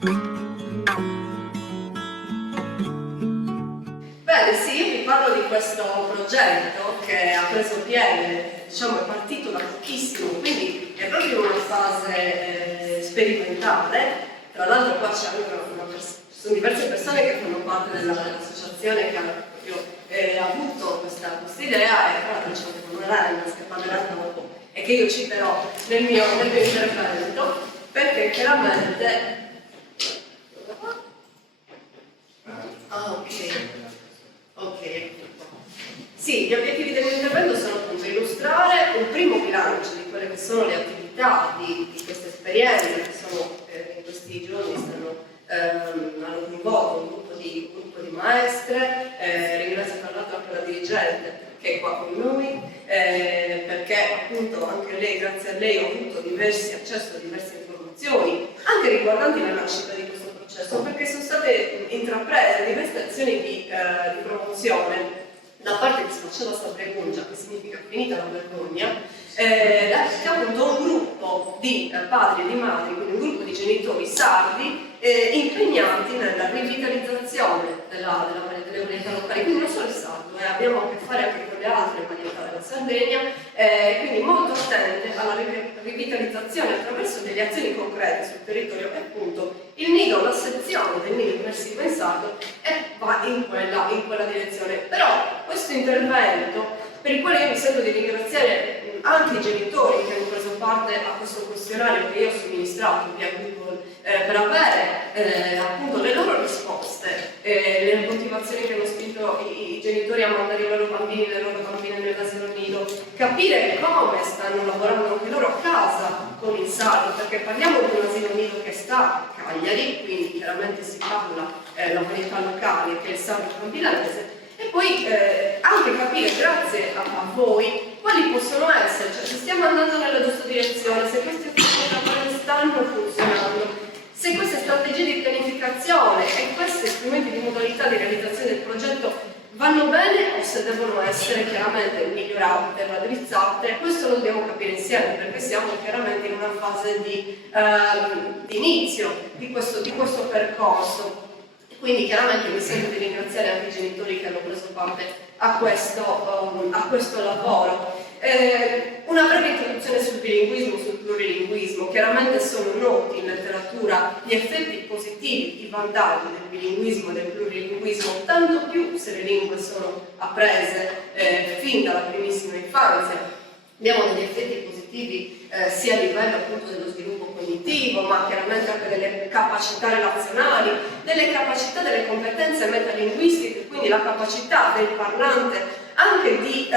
Bene, sì, io vi parlo di questo progetto che ha preso piede, diciamo è partito da pochissimo, quindi è proprio una fase sperimentale. Tra l'altro qua c'è anche sono diverse persone che fanno parte dell'associazione che hanno proprio avuto questa idea, e tra l'altro c'è anche Manuela che parlerà dopo e che io citerò nel mio intervento, perché chiaramente... Ah, ok, ecco qua. Sì, gli obiettivi del mio intervento sono appunto illustrare un primo bilancio di quelle che sono le attività di queste esperienze che sono in questi giorni hanno coinvolto un gruppo di maestre. Ringrazio tra l'altro anche la dirigente che è qua con noi, perché appunto anche lei, grazie a lei, ho avuto accesso a diverse informazioni anche riguardanti la nascita di questo processo, perché sono state intraprese diverse azioni di promozione da parte di Sfacciata Sabreguncia, che significa finita la vergogna, da appunto un gruppo di padri e di madri, quindi un gruppo di genitori sardi impegnati nella rivitalizzazione delle varietà locali, quindi non solo il sardo, abbiamo a che fare anche con le altre varietà della Sardegna, quindi molto attente alla rivitalizzazione attraverso delle azioni concrete sul territorio. E appunto il nido, la sezione del nido immersivo in sardo va in quella direzione. Però questo intervento, per il quale io mi sento di ringraziare anche i genitori che hanno preso parte a questo questionario che io ho somministrato via Google, per avere appunto le loro risposte, le motivazioni che hanno spinto i genitori a mandare i loro bambini e le loro bambine nell'asilo nido, capire come stanno lavorando anche loro a casa con il sardo, perché parliamo di un asilo nido che sta a Cagliari, quindi chiaramente si parla la varietà locale che è il sardo campidanese. E poi anche capire, grazie a voi, quali possono essere, cioè se stiamo andando nella giusta direzione, se queste cose stanno funzionando, se queste strategie di pianificazione e questi strumenti di modalità di realizzazione del progetto vanno bene o se devono essere chiaramente migliorate, raddrizzate. Questo lo dobbiamo capire insieme, perché siamo chiaramente in una fase di inizio di questo percorso. Quindi chiaramente mi sento di ringraziare anche i genitori che hanno preso parte a questo lavoro. Una breve introduzione sul bilinguismo, sul plurilinguismo. Chiaramente sono noti in letteratura gli effetti positivi, i vantaggi del bilinguismo e del plurilinguismo, tanto più se le lingue sono apprese fin dalla primissima infanzia. Abbiamo degli effetti positivi sia a livello appunto dello sviluppo cognitivo, ma chiaramente anche delle capacità relazionali, delle capacità, delle competenze metalinguistiche, quindi la capacità del parlante anche di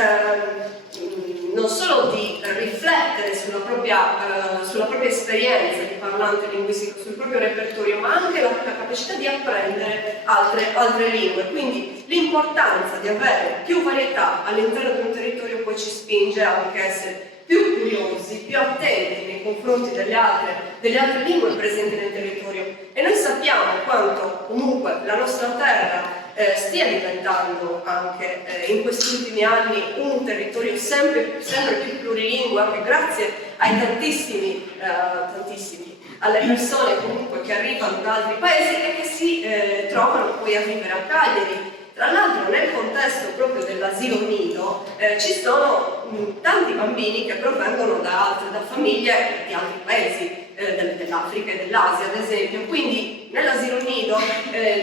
non solo di riflettere sulla propria esperienza di parlante linguistico, sul proprio repertorio, ma anche la capacità di apprendere altre lingue. Quindi l'importanza di avere più varietà all'interno di un territorio poi ci spinge anche a essere più curiosi, più attenti nei confronti delle altre lingue presenti nel territorio. E noi sappiamo quanto comunque la nostra terra stia diventando anche in questi ultimi anni un territorio sempre più plurilingue, anche grazie ai tantissimi alle persone comunque che arrivano da altri paesi e che si trovano poi a vivere a Cagliari. Tra l'altro nel contesto proprio dell'asilo nido ci sono tanti bambini che provengono da famiglie di altri paesi, dell'Africa e dell'Asia ad esempio, quindi nell'asilo nido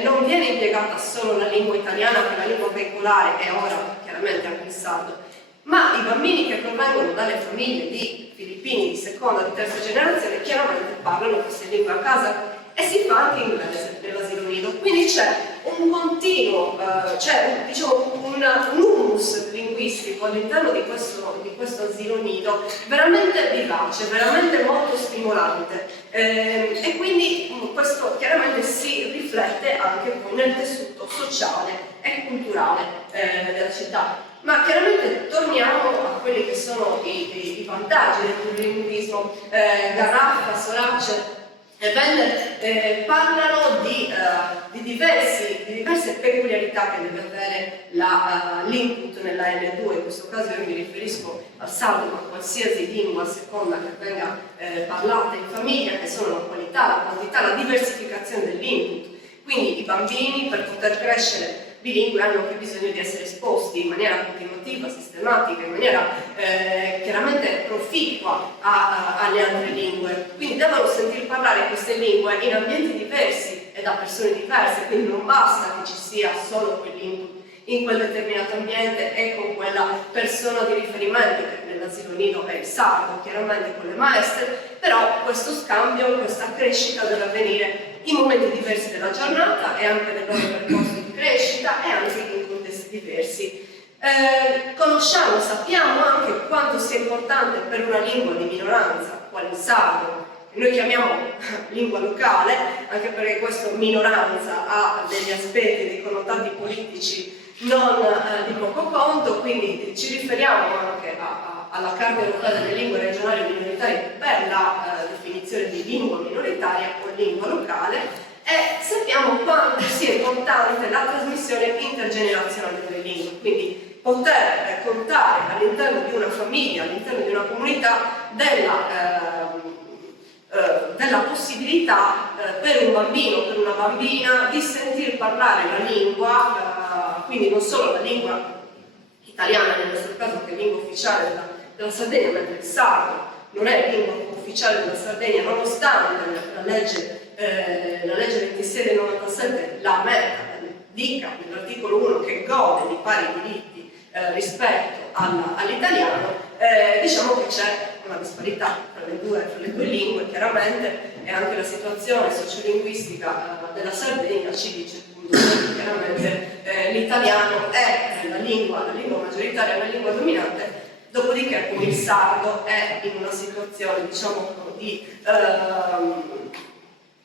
non viene impiegata solo la lingua italiana che è la lingua veicolare e ora chiaramente anche il sardo, ma i bambini che provengono dalle famiglie di filippini di seconda e di terza generazione chiaramente parlano queste lingue a casa e si fa anche inglese nell'asilo nido, quindi c'è un continuo, c'è diciamo un humus linguistico all'interno di questo asilo nido veramente vivace, veramente molto stimolante e quindi questo chiaramente si riflette anche poi nel tessuto sociale e culturale della città. Ma chiaramente torniamo a quelli che sono i vantaggi del plurilinguismo. Garraffa, Sorace parlano di diverse peculiarità che deve avere l'input nella L2. In questo caso io mi riferisco al sardo, ma a qualsiasi lingua a seconda che venga parlata in famiglia, che sono la qualità, la quantità, la diversificazione dell'input. Quindi i bambini, per poter crescere bilingui, hanno anche bisogno di essere esposti in maniera continuativa, sistematica, in maniera chiaramente proficua alle altre lingue. Quindi devono sentir parlare queste lingue in ambienti diversi e da persone diverse, quindi non basta che ci sia solo quell'input in quel determinato ambiente e con quella persona di riferimento, che nell'asilo nido è il sardo, chiaramente con le maestre, però questo scambio, questa crescita deve avvenire in momenti diversi della giornata e anche nel loro percorso di crescita e anche in contesti diversi. Sappiamo anche quanto sia importante per una lingua di minoranza, quale il sardo, che noi chiamiamo lingua locale, anche perché questa minoranza ha degli aspetti, dei connotati politici non di poco conto, quindi ci riferiamo anche alla Carta europea delle lingue regionali e minoritarie per la definizione di lingua minoritaria o lingua locale, e sappiamo quanto sia importante la trasmissione intergenerazionale delle lingue, quindi poter contare all'interno di una famiglia, all'interno di una comunità della possibilità per un bambino, per una bambina, di sentir parlare la lingua, quindi non solo la lingua italiana, nel nostro caso, che è lingua ufficiale della Sardegna, mentre il sardo non è lingua ufficiale della Sardegna, nonostante la legge 26 del 97 la metta dica nell'articolo 1 che gode di pari diritti rispetto all'italiano. Diciamo che c'è una disparità tra le due lingue, chiaramente, e anche la situazione sociolinguistica della Sardegna ci dice appunto che chiaramente l'italiano è la lingua maggioritaria, la lingua dominante, dopodiché come il sardo è in una situazione, diciamo, di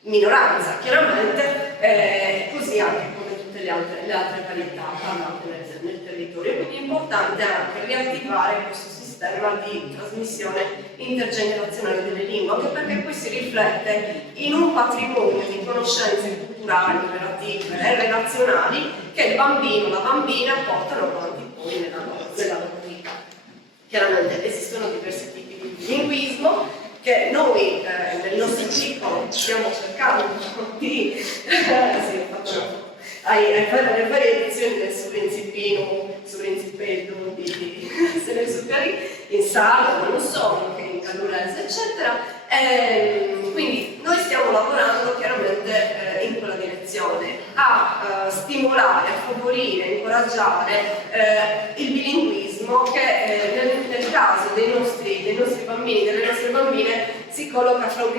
minoranza, chiaramente, così anche come tutte le altre varietà parlate nel territorio. Quindi è importante anche riattivare questo sistema di trasmissione intergenerazionale delle lingue, anche perché poi si riflette in un patrimonio di conoscenze culturali, operative e relazionali che il bambino, la bambina portano avanti poi nella loro vita. Chiaramente esistono diversi tipi di bilinguismo che noi nel nostro piccolo stiamo cercando di alle varie edizioni del Principetto di Senesuperi in sardo, ma non solo, anche in gallurese, eccetera. Quindi noi stiamo lavorando chiaramente in quella direzione, a stimolare, a favorire, incoraggiare il bilinguismo che nel caso dei nostri bambini, delle nostre bambine, si colloca fra un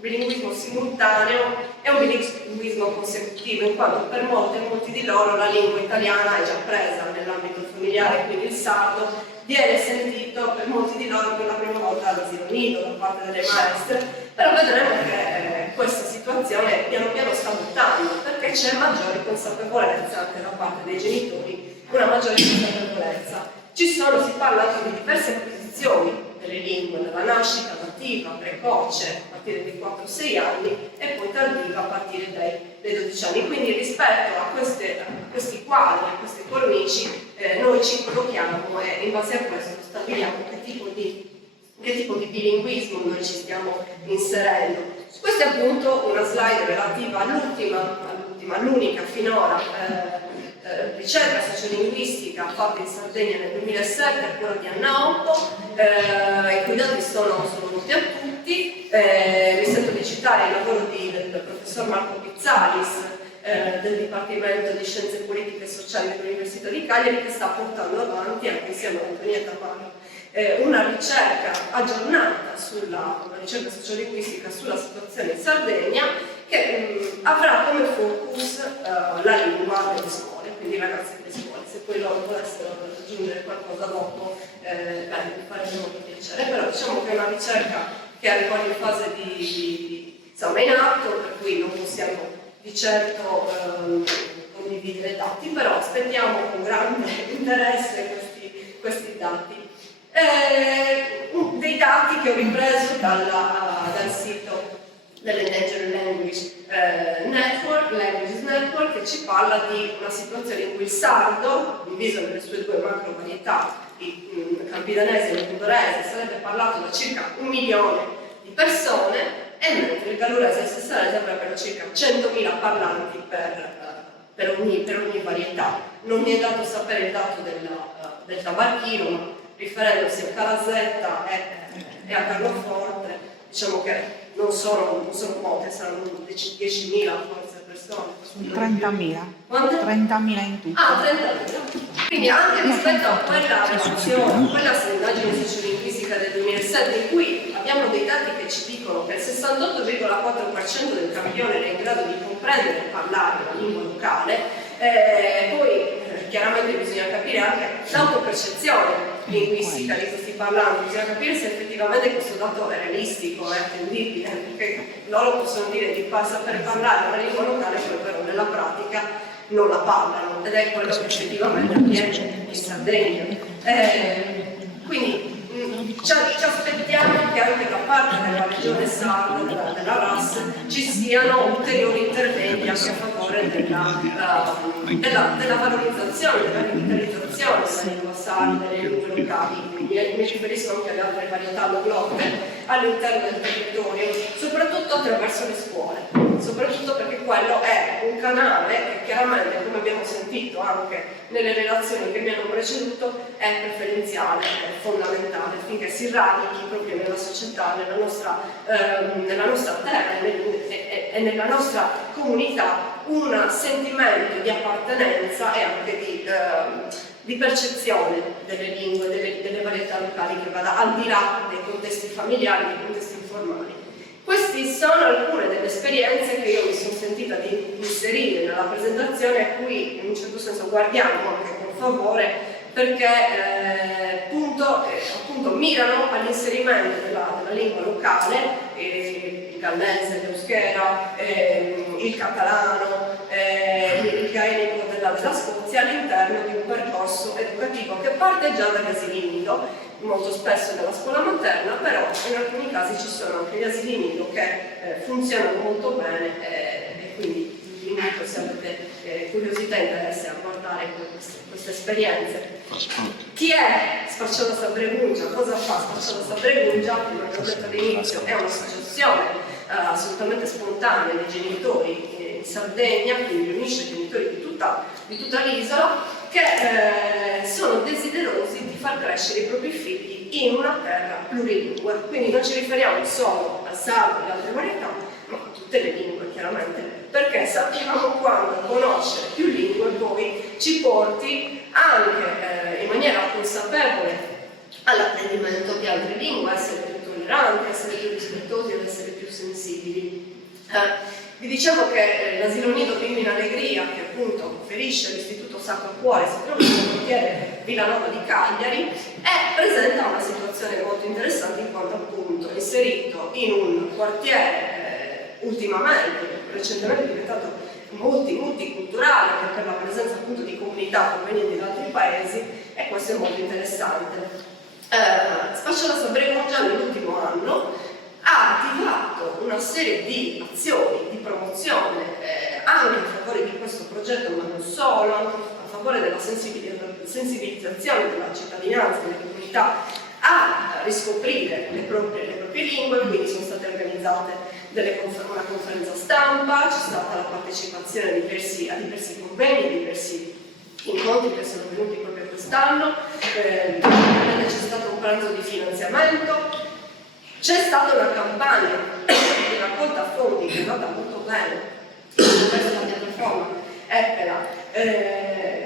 bilinguismo simultaneo e un bilinguismo consecutivo, in quanto per molti di loro la lingua italiana è già presa nell'ambito familiare, quindi il sardo viene sentito per molti di loro per la prima volta all'asilo nido da parte delle maestre, però vedremo che questa situazione piano piano sta mutando, perché c'è maggiore consapevolezza anche da parte dei genitori, una maggiore consapevolezza. Si parla anche di diverse acquisizioni delle lingue, dalla nascita nativa, precoce, a partire dai 4-6 anni, e poi tardiva a partire dai 12 anni. Quindi rispetto a questi quadri, a queste cornici, noi ci collochiamo e in base a questo stabiliamo che tipo di bilinguismo noi ci stiamo inserendo. Questa è appunto una slide relativa all'unica finora ricerca sociolinguistica fatta in Sardegna nel 2007 a cura di Anna Oppo, i cui dati sono noti a tutti. Mi sento di citare il lavoro del professor Marco Pizzalis del Dipartimento di Scienze Politiche e Sociali dell'Università di Cagliari, che sta portando avanti, anche insieme a Antonietta Mario, una ricerca aggiornata una ricerca sociolinguistica sulla situazione in Sardegna, che avrà come focus la lingua delle scuole, quindi i ragazzi delle scuole. Se poi loro volessero aggiungere qualcosa dopo, mi farebbe molto piacere, però diciamo che è una ricerca che è ancora in fase insomma, in atto, per cui non possiamo di certo condividere dati, però aspettiamo con grande interesse questi dati. Dei dati che ho ripreso dal sito dell'Endangered Languages Network, che ci parla di una situazione in cui il sardo, diviso nelle sue due macro varietà, il campidanese e il cudorese, sarebbe parlato da circa 1 milione di persone, e mentre il gallurese e il sessanese avrebbero circa 100.000 parlanti per ogni varietà. Non mi è dato sapere il dato del tabarchino, ma riferendosi a Calasetta e a Carloforte, diciamo che non sono molte, saranno 10.000 forse persone. 30.000. Quante? 30.000 in tutto. Ah, 30.000. Quindi anche rispetto a quella relazione, quella indagine sociolinguistica del 2007, in cui abbiamo dei dati che ci dicono che il 68,4% del campione era in grado di comprendere e parlare la lingua locale, poi chiaramente bisogna capire anche l'autopercezione linguistica di questi parlanti, bisogna capire se effettivamente questo dato è realistico, è attendibile, perché loro possono dire di saper parlare una lingua locale, però nella pratica non la parlano, ed è quello che effettivamente avviene in Sardegna. Quindi ci aspettiamo che anche da parte della regione sarda, della RAS, ci siano ulteriori interventi anche a favore della valorizzazione, della rivitalizzazione della lingua sarda e delle lingue locali. Mi riferisco anche alle altre varietà alloglotte all'interno del territorio, soprattutto attraverso le scuole, soprattutto perché quello è un canale che chiaramente, come abbiamo sentito anche nelle relazioni che mi hanno preceduto, è preferenziale, è fondamentale, affinché si radichi proprio nella società, nella nostra terra e nella nostra comunità un sentimento di appartenenza e anche di percezione delle lingue, delle varietà locali, che vada al di là dei contesti familiari, dei contesti informali. Queste sono alcune delle esperienze che io mi sono sentita di inserire nella presentazione, a cui in un certo senso guardiamo anche con favore, perché appunto mirano all'inserimento della lingua locale, il gallese, l'euskera, il catalano, il gaelico della Scozia, all'interno di un percorso educativo che parte già dagli asili nido, molto spesso dalla scuola materna, però in alcuni casi ci sono anche gli asili nido che funzionano molto bene, e quindi vi invito, se avete curiosità e interesse, a guardare queste esperienze. Chi è Sfacciata Sabregungia? Cosa fa Sfacciata Sabregungia? Come ho detto all'inizio, è un'associazione assolutamente spontanea dei genitori in Sardegna, quindi riunisce i genitori di tutta l'isola, che sono desiderosi di far crescere i propri figli in una terra plurilingue. Quindi non ci riferiamo solo al sardo e alle altre varietà, ma a tutte le lingue, chiaramente, perché sappiamo quando conoscere più lingue poi ci porti anche in maniera consapevole all'apprendimento di altre lingue, a essere più tolleranti, a essere più rispettosi, ad essere più sensibili. Vi dicevo che l'asilo nido Bimbi in Allegria, che appunto offerisce l'Istituto Sacro Cuore, si trova nel quartiere Villanova di Cagliari, presenta una situazione molto interessante, in quanto appunto è inserito in un quartiere recentemente diventato multiculturale, anche per la presenza appunto di comunità provenienti da altri paesi, e questo è molto interessante. Sfacciata Sabregungia nell'ultimo anno ha attivato una serie di azioni di promozione anche a favore di questo progetto, ma non solo, anche a favore della sensibilizzazione della cittadinanza e delle comunità a riscoprire le proprie lingue. Quindi sono state organizzate una conferenza stampa, c'è stata la partecipazione a diversi convegni, a diversi incontri che sono venuti proprio quest'anno, c'è stato un pranzo di finanziamento. C'è stata una campagna di raccolta fondi che è andata molto bene attraverso la piattaforma Epera,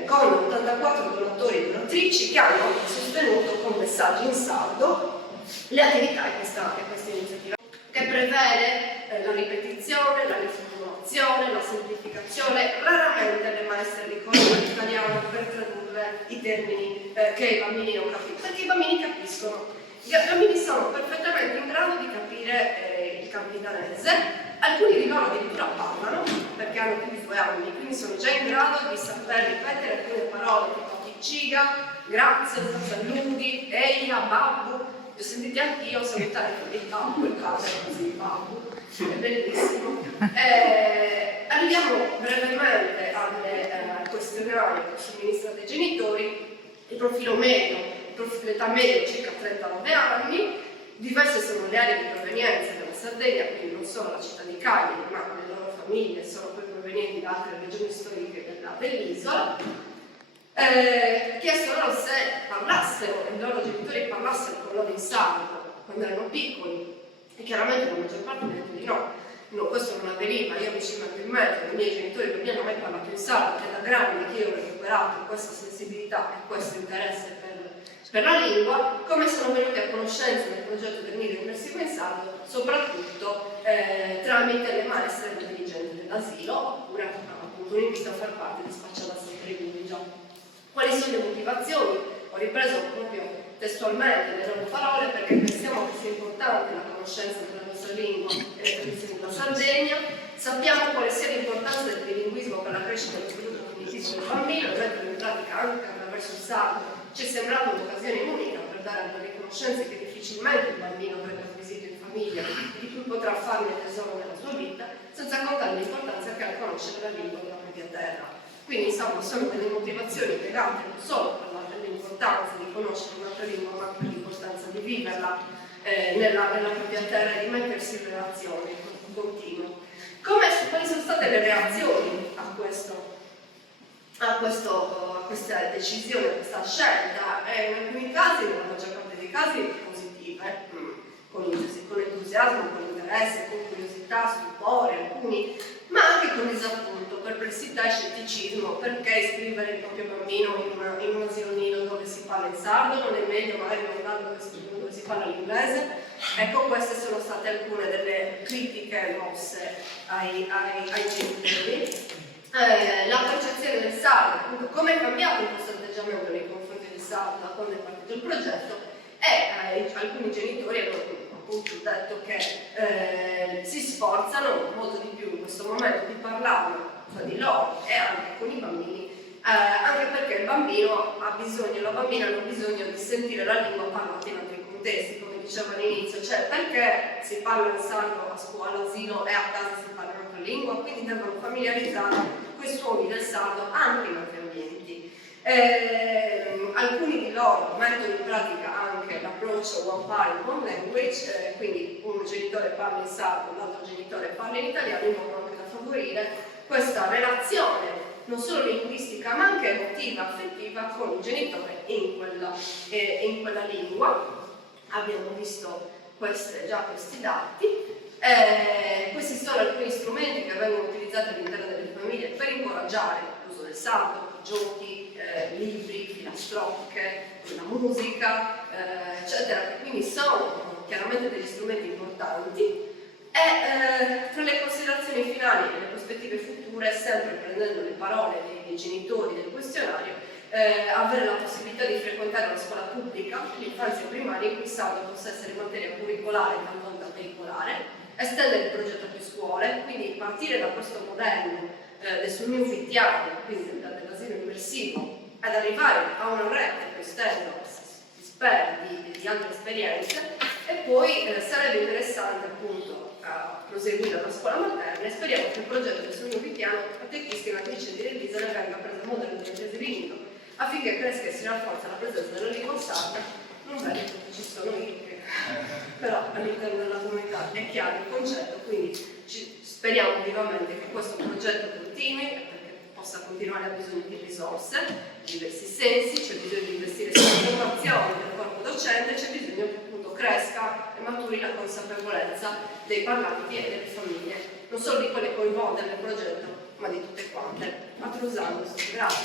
con 84 donatori e donatrici che hanno sostenuto con messaggi in sardo le attività di questa iniziativa, che prevede la ripetizione, la riformulazione, la semplificazione. Raramente le maestre ricordano l'italiano per tradurre i termini che i bambini non capiscono, perché i bambini capiscono. I bambini sono perfettamente in grado di capire il campidanese, alcuni di loro addirittura parlano, perché hanno più di 2 anni, quindi sono già in grado di saper ripetere alcune parole tipo picciga, grazie, saluti, eia, babbu. Li ho sentiti anch'io salutare il babbu, il padre così, babbu. è bellissimo. Arriviamo brevemente al questionario che somministra dei genitori. Il profilo medio, l'età media è circa 39 anni, diverse sono le aree di provenienza della Sardegna, quindi non solo la città di Cagliari, ma le loro famiglie sono poi provenienti da altre regioni storiche dell'isola. Chiestono se parlassero, i loro genitori parlassero con loro in sardo quando erano piccoli, e chiaramente la maggior parte mi ha detto di no. No, questo non avveniva, io mi ci metto in mezzo, i miei genitori non mi hanno mai parlato in sardo, è da grande che io ho recuperato questa sensibilità e questo interesse per la lingua. Come sono venuti a conoscenza del progetto del Nido Immersivo in Sardo? Soprattutto tramite le maestre e dirigenti dell'asilo, oppure appunto un invito a far parte di Spacciata Sempre Guigia. Quali sono le motivazioni? Ho ripreso proprio testualmente le loro parole perché pensiamo che sia importante la conoscenza della nostra lingua e le tradizioni della Sardegna. Sappiamo quale sia l'importanza del bilinguismo per la crescita e lo sviluppo cognitivo del bambino, e metterlo in pratica anche attraverso il sardo ci è sembrata un'occasione unica per dare delle conoscenze che difficilmente il bambino avrebbe acquisito in famiglia e di cui potrà farne tesoro nella sua vita, senza contare l'importanza che ha conoscere la lingua della propria terra. Quindi insomma sono delle motivazioni legate non solo all'importanza di conoscere un'altra lingua, ma anche all'importanza di viverla nella propria terra e di mettersi in relazione continuo. Quali sono state le reazioni a questa decisione, a questa scelta? In alcuni casi, nella maggior parte dei casi, positive, con entusiasmo, con interesse, con curiosità, stupore, alcuni, ma anche con disappunto, perplessità e scetticismo. Perché iscrivere il proprio bambino in un asilo nido dove si parla in sardo? Non è meglio magari mandarlo dove si parla l'inglese? Ecco, queste sono state alcune delle critiche mosse ai genitori. La percezione del sardo, appunto, come è cambiato il vostro atteggiamento nei confronti del sardo da quando è partito il progetto, e alcuni genitori hanno appunto detto che si sforzano molto di più in questo momento di parlarne tra di loro e anche con i bambini, anche perché il bambino ha bisogno, la bambina hanno bisogno di sentire la lingua parlata in altri contesti, come dicevo all'inizio, cioè perché si parla in sardo a scuola, all'asilo e a casa si parla un'altra lingua, quindi devono familiarizzare quei suoni del sardo anche in altri ambienti. Alcuni di loro mettono in pratica anche l'approccio one parent, one language, quindi un genitore parla in sardo, l'altro genitore parla in italiano, in modo anche da favorire questa relazione non solo linguistica ma anche emotiva, affettiva con il genitore in quella lingua. Abbiamo visto già questi dati. Questi sono alcuni strumenti che vengono utilizzati all'interno delle famiglie per incoraggiare l'uso del sardo, giochi, libri, filastrocche, la musica, eccetera, che quindi sono chiaramente degli strumenti importanti. E tra le considerazioni finali e le prospettive future, sempre prendendo le parole dei genitori del questionario, avere la possibilità di frequentare una scuola pubblica, l'infanzia primaria, in cui il sardo possa essere materia curricolare e talvolta pericolare, estendere il progetto a più scuole, quindi partire da questo modello del Sugnufittiano, quindi dell'asilo immersivo, ad arrivare a una rete che estenda, si spera, di altre esperienze, e poi sarebbe interessante appunto proseguire alla scuola materna, e speriamo che il progetto del Sugnufittiano attecchisca una treccia di revisione e venga preso a modello di imprese di nido, affinché cresca e si rafforza la presenza della lingua sarda. Non vedo che ci sono io, però all'interno della comunità è chiaro il concetto, quindi speriamo vivamente che questo progetto continui, perché possa continuare, a bisogno di risorse, di diversi sensi, c'è bisogno di investire sulla formazione del corpo docente, c'è bisogno che appunto cresca e maturi la consapevolezza dei parlanti e delle famiglie, non solo di quelle coinvolte nel progetto, ma di tutte quante. Grazie.